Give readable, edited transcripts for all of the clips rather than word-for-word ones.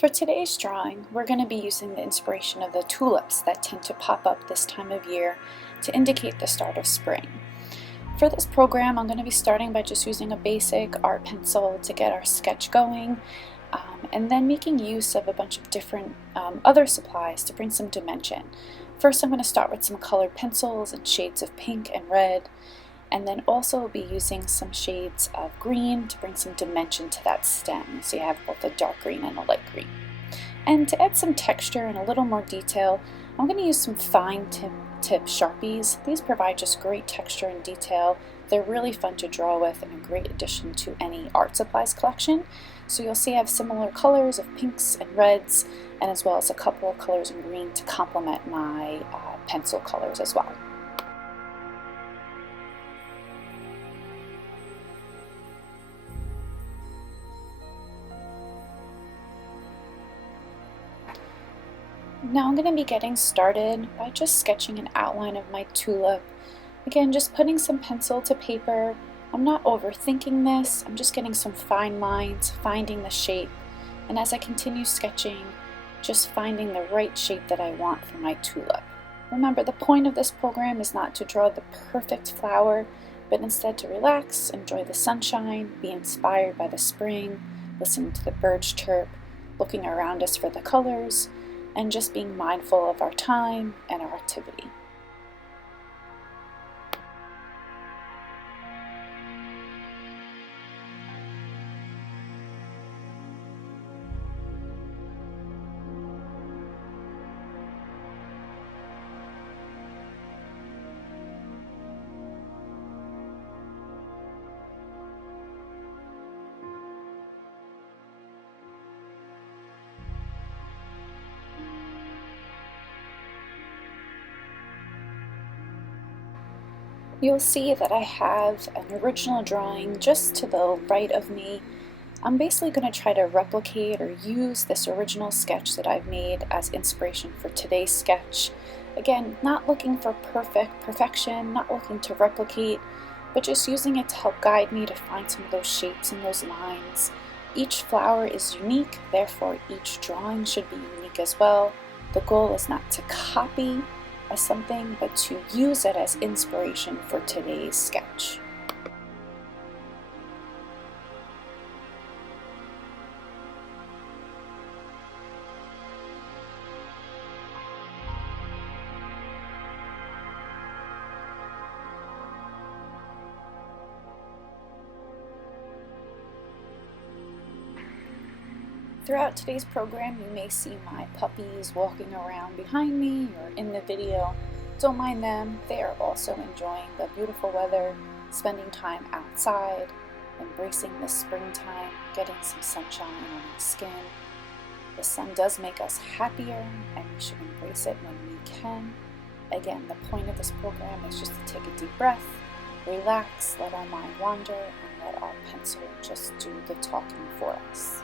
For today's drawing, we're going to be using the inspiration of the tulips that tend to pop up this time of year to indicate the start of spring. For this program, I'm going to be starting by just using a basic art pencil to get our sketch going, and then making use of a bunch of different other supplies to bring some dimension. First, I'm going to start with some colored pencils in shades of pink and red, and then also be using some shades of green to bring some dimension to that stem, so you have both a dark green and a light green. And to add some texture and a little more detail, I'm going to use some fine tip Sharpies. These provide just great texture and detail. They're really fun to draw with and a great addition to any art supplies collection. So you'll see I have similar colors of pinks and reds, and as well as a couple of colors in green to complement my pencil colors as well. Now I'm going to be getting started by just sketching an outline of my tulip. Again, just putting some pencil to paper. I'm not overthinking this, I'm just getting some fine lines, finding the shape, and as I continue sketching, just finding the right shape that I want for my tulip. Remember, the point of this program is not to draw the perfect flower, but instead to relax, enjoy the sunshine, be inspired by the spring, listening to the birds chirp, looking around us for the colors, and just being mindful of our time and our activity. You'll see that I have an original drawing just to the right of me. I'm basically going to try to replicate or use this original sketch that I've made as inspiration for today's sketch. Again, not looking for perfection, not looking to replicate, but just using it to help guide me to find some of those shapes and those lines. Each flower is unique, therefore each drawing should be unique as well. The goal is not to copy something, but to use it as inspiration for today's sketch. Throughout today's program, you may see my puppies walking around behind me or in the video. Don't mind them, they are also enjoying the beautiful weather, spending time outside, embracing the springtime, getting some sunshine on our skin. The sun does make us happier, and we should embrace it when we can. Again, the point of this program is just to take a deep breath, relax, let our mind wander, and let our pencil just do the talking for us.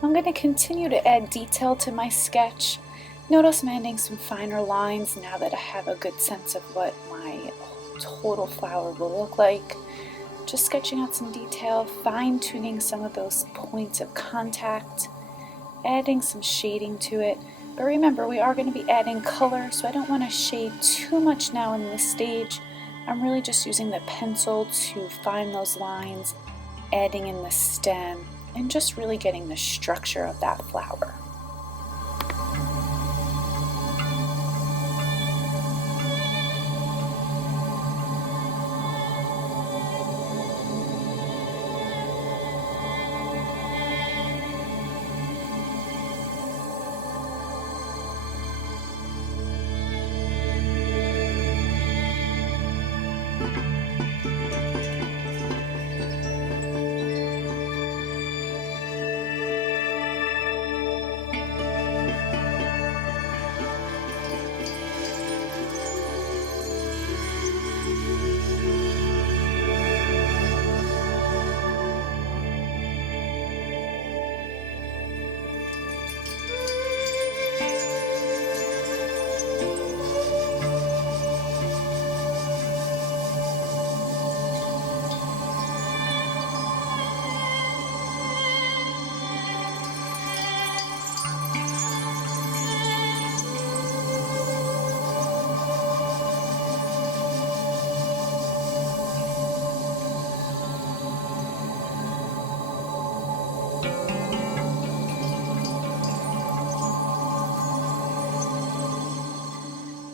I'm going to continue to add detail to my sketch. Notice I'm adding some finer lines now that I have a good sense of what my total flower will look like. Just sketching out some detail, fine-tuning some of those points of contact, adding some shading to it. But remember, we are going to be adding color, so I don't want to shade too much now in this stage. I'm really just using the pencil to find those lines, adding in the stem, and just really getting the structure of that flower.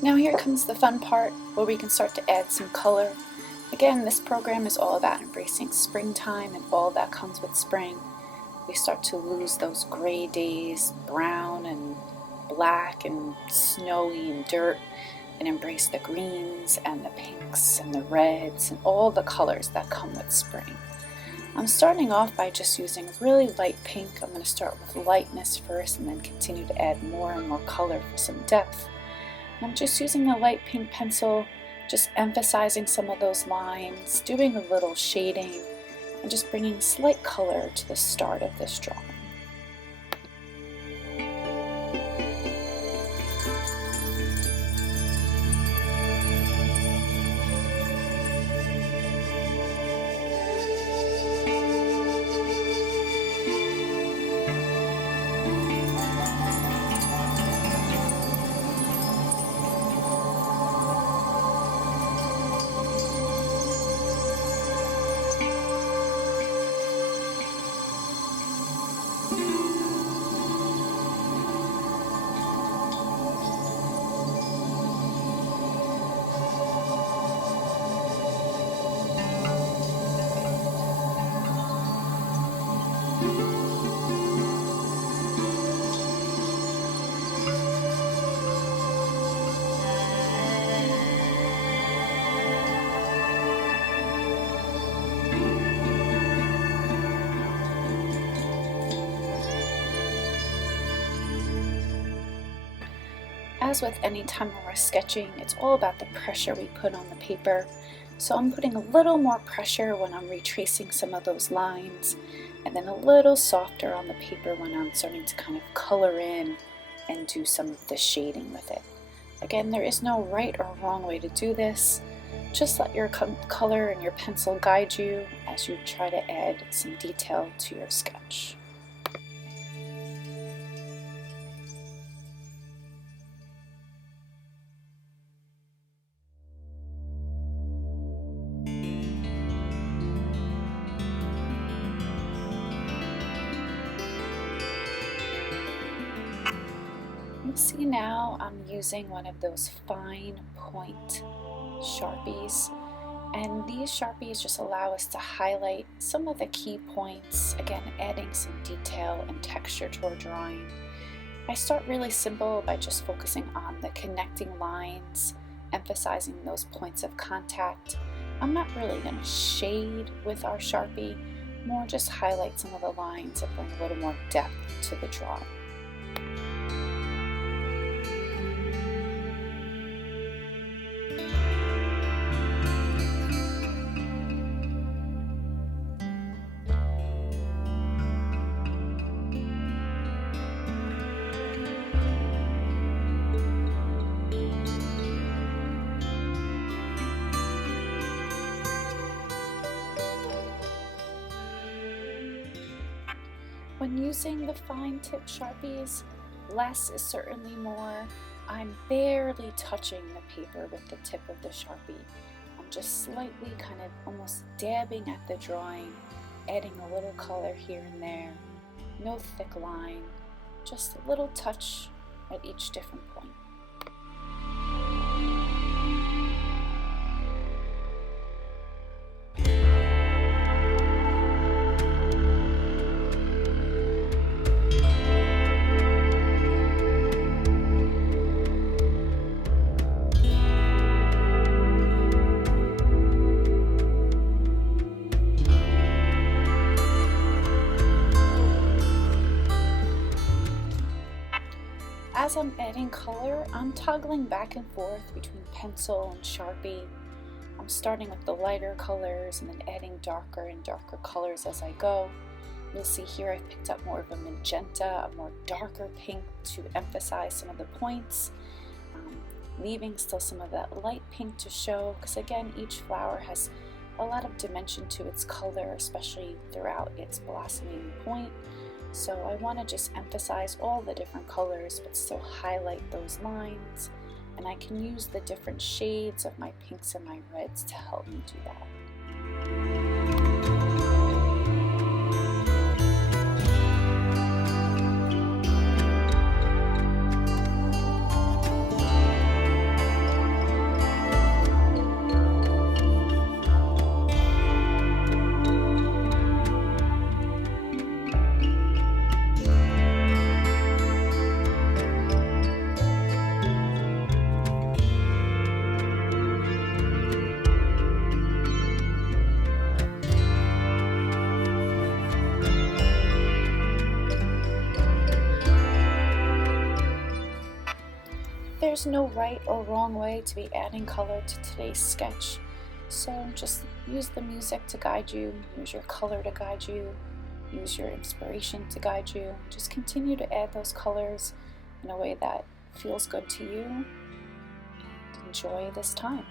Now here comes the fun part where we can start to add some color. Again, this program is all about embracing springtime and all that comes with spring. We start to lose those gray days, brown and black and snowy and dirt, and embrace the greens and the pinks and the reds and all the colors that come with spring. I'm starting off by just using really light pink. I'm going to start with lightness first and then continue to add more and more color for some depth. I'm just using a light pink pencil, just emphasizing some of those lines, doing a little shading, and just bringing slight color to the start of this drawing. As with any time when we're sketching, it's all about the pressure we put on the paper. So I'm putting a little more pressure when I'm retracing some of those lines, and then a little softer on the paper when I'm starting to kind of color in and do some of the shading with it. Again, there is no right or wrong way to do this. Just let your color and your pencil guide you as you try to add some detail to your sketch. You see now I'm using one of those fine point Sharpies, and these Sharpies just allow us to highlight some of the key points, again adding some detail and texture to our drawing. I start really simple by just focusing on the connecting lines, emphasizing those points of contact. I'm not really going to shade with our Sharpie, more just highlight some of the lines and bring a little more depth to the drawing. When using the fine tip Sharpies, less is certainly more. I'm barely touching the paper with the tip of the Sharpie. I'm just slightly kind of almost dabbing at the drawing adding a little color here and there. No thick line, just a little touch at each different point. As I'm adding color, I'm toggling back and forth between pencil and Sharpie. I'm starting with the lighter colors and then adding darker and darker colors as I go. You'll see here I've picked up more of a magenta, a more darker pink to emphasize some of the points, leaving still some of that light pink to show, because again, each flower has a lot of dimension to its color, especially throughout its blossoming point. So I want to just emphasize all the different colors but still highlight those lines, and I can use the different shades of my pinks and my reds to help me do that. There's no right or wrong way to be adding color to today's sketch, so just use the music to guide you, use your color to guide you, use your inspiration to guide you. Just continue to add those colors in a way that feels good to you, and enjoy this time.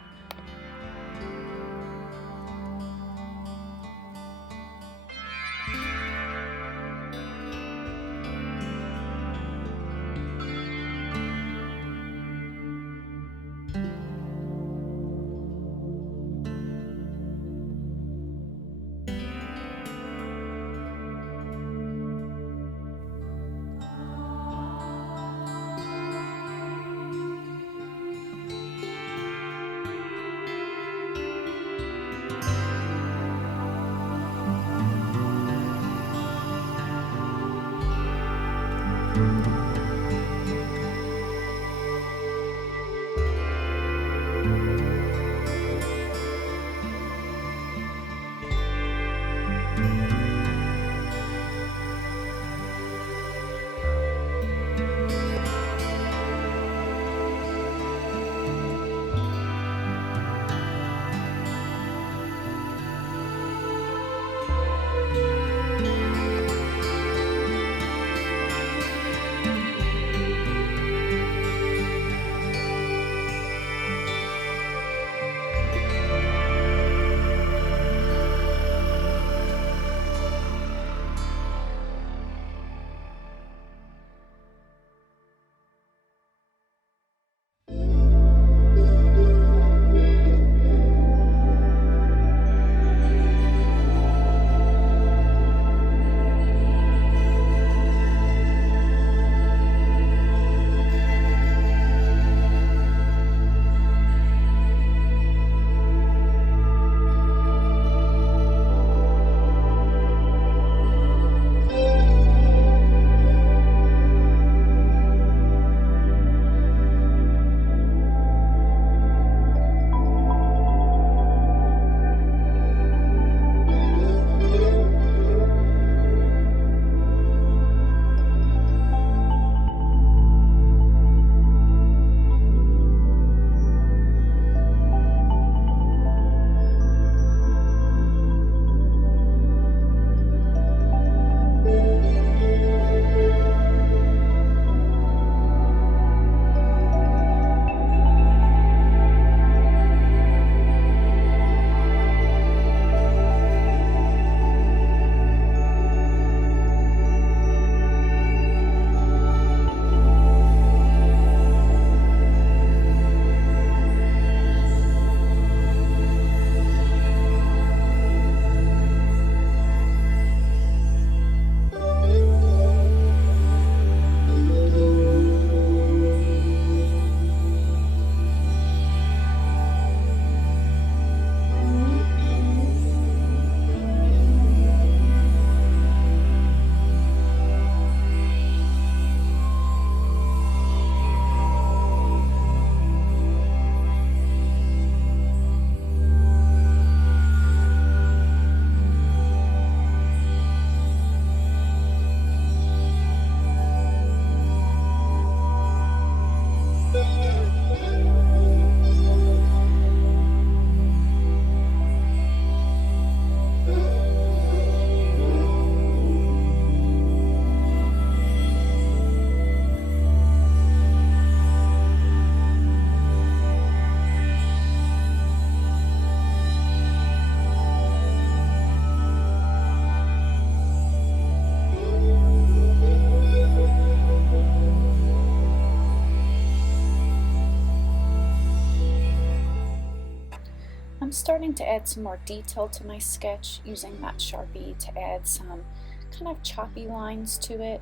starting to add some more detail to my sketch using that Sharpie to add some kind of choppy lines to it.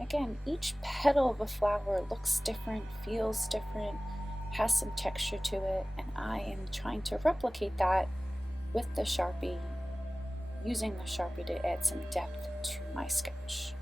Again, each petal of a flower looks different, feels different, has some texture to it, and I am trying to replicate that with the Sharpie, using the Sharpie to add some depth to my sketch.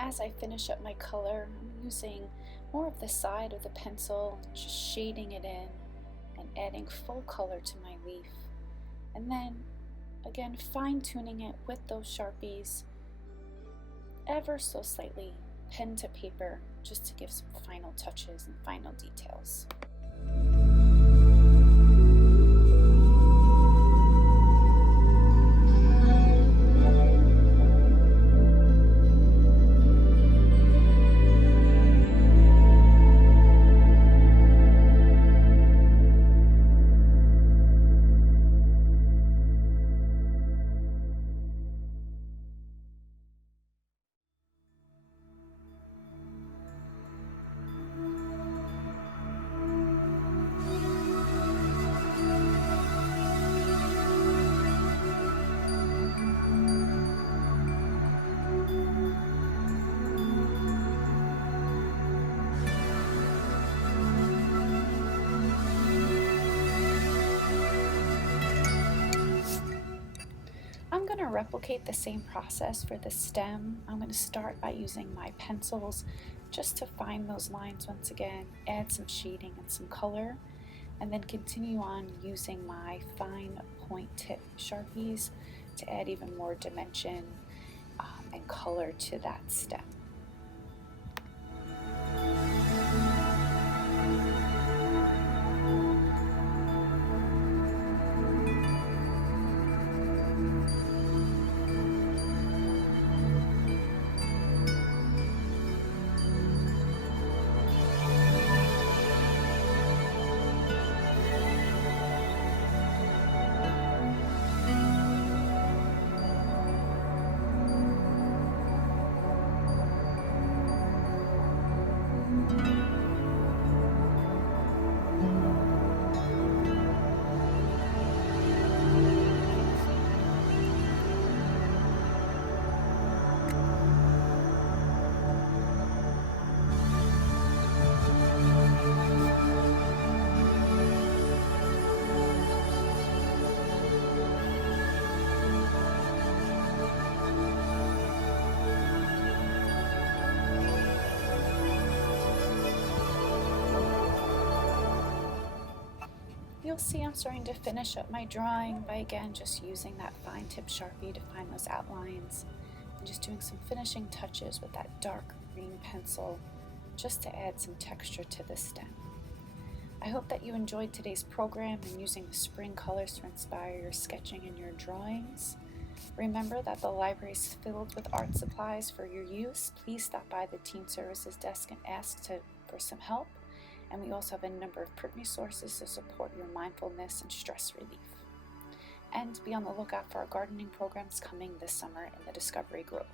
As I finish up my color, I'm using more of the side of the pencil, just shading it in and adding full color to my leaf. And then, again, fine-tuning it with those Sharpies, ever so slightly, pen to paper, just to give some final touches and final details. I'm going to replicate the same process for the stem. I'm going to start by using my pencils just to find those lines once again, add some shading and some color, and then continue on using my fine point tip Sharpies to add even more dimension and color to that stem. You'll see I'm starting to finish up my drawing by again just using that fine tip Sharpie to find those outlines and just doing some finishing touches with that dark green pencil just to add some texture to the stem. I hope that you enjoyed today's program and using the spring colors to inspire your sketching and your drawings. Remember that the library is filled with art supplies for your use. Please stop by the Teen Services desk and ask for some help. And we also have a number of print resources to support your mindfulness and stress relief. And be on the lookout for our gardening programs coming this summer in the Discovery Grove.